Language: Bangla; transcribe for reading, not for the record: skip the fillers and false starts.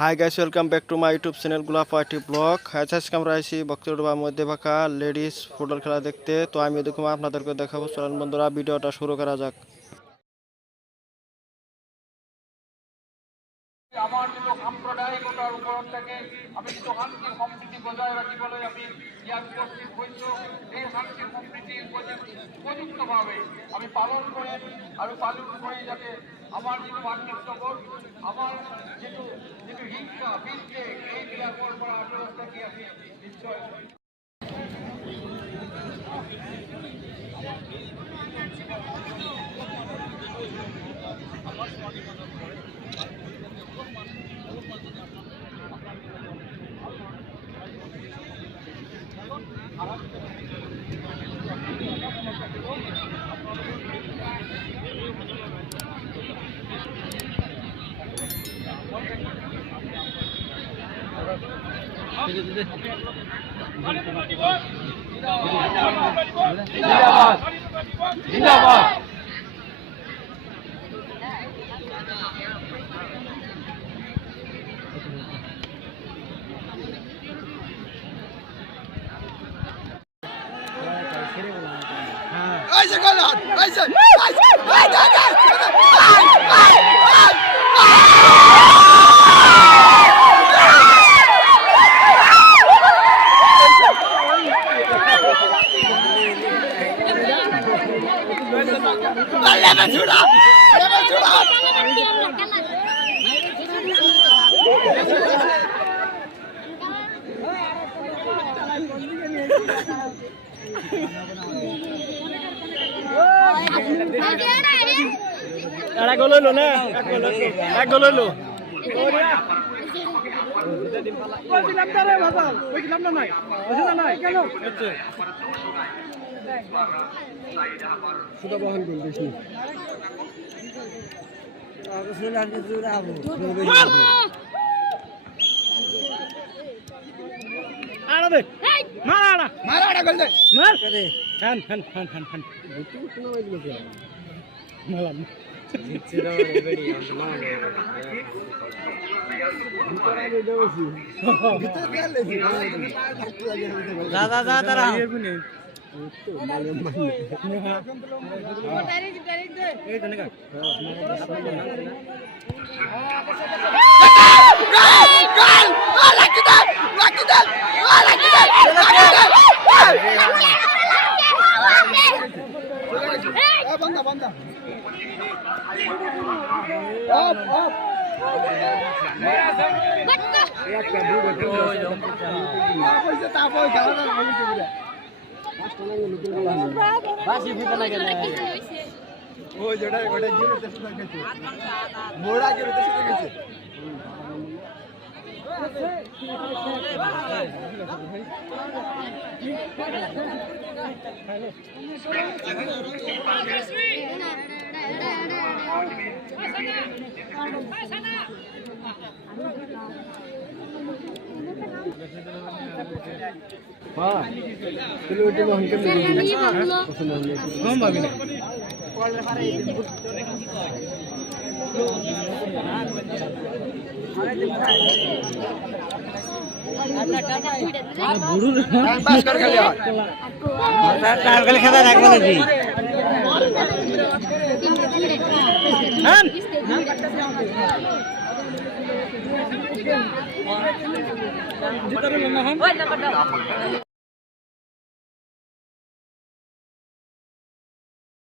Hi guys, welcome back to my YouTube channel গোলাপ পার্টি ব্লগ। আজকে আমরা আইসি বক্তব্য মধ্যে ভাকা লেডিস ফুটবল খেলা দেখতে। তো আমি দেখুন আপনাদেরকে দেখাবো। চলুন বন্ধুরা, ভিডিওটা শুরু করা যাক। আমার যে সাম্প্রদায়িকতার উপর থেকে আমি শান্তি সম্প্রীতি বজায় রাখি বলে আমি ইয়ার উপস্থিত হয়েছ। এই শান্তি সম্প্রীতি উপযুক্তভাবে আমি পালন করি যাতে আমার যে মাতৃত্ববোধ, আমার যেটু হিংসা বিদ্বেগ এই নিরাকরণ করা আচরণ থেকে আমি নিশ্চয় এক গোল হইলো না, এক গোল হইলো।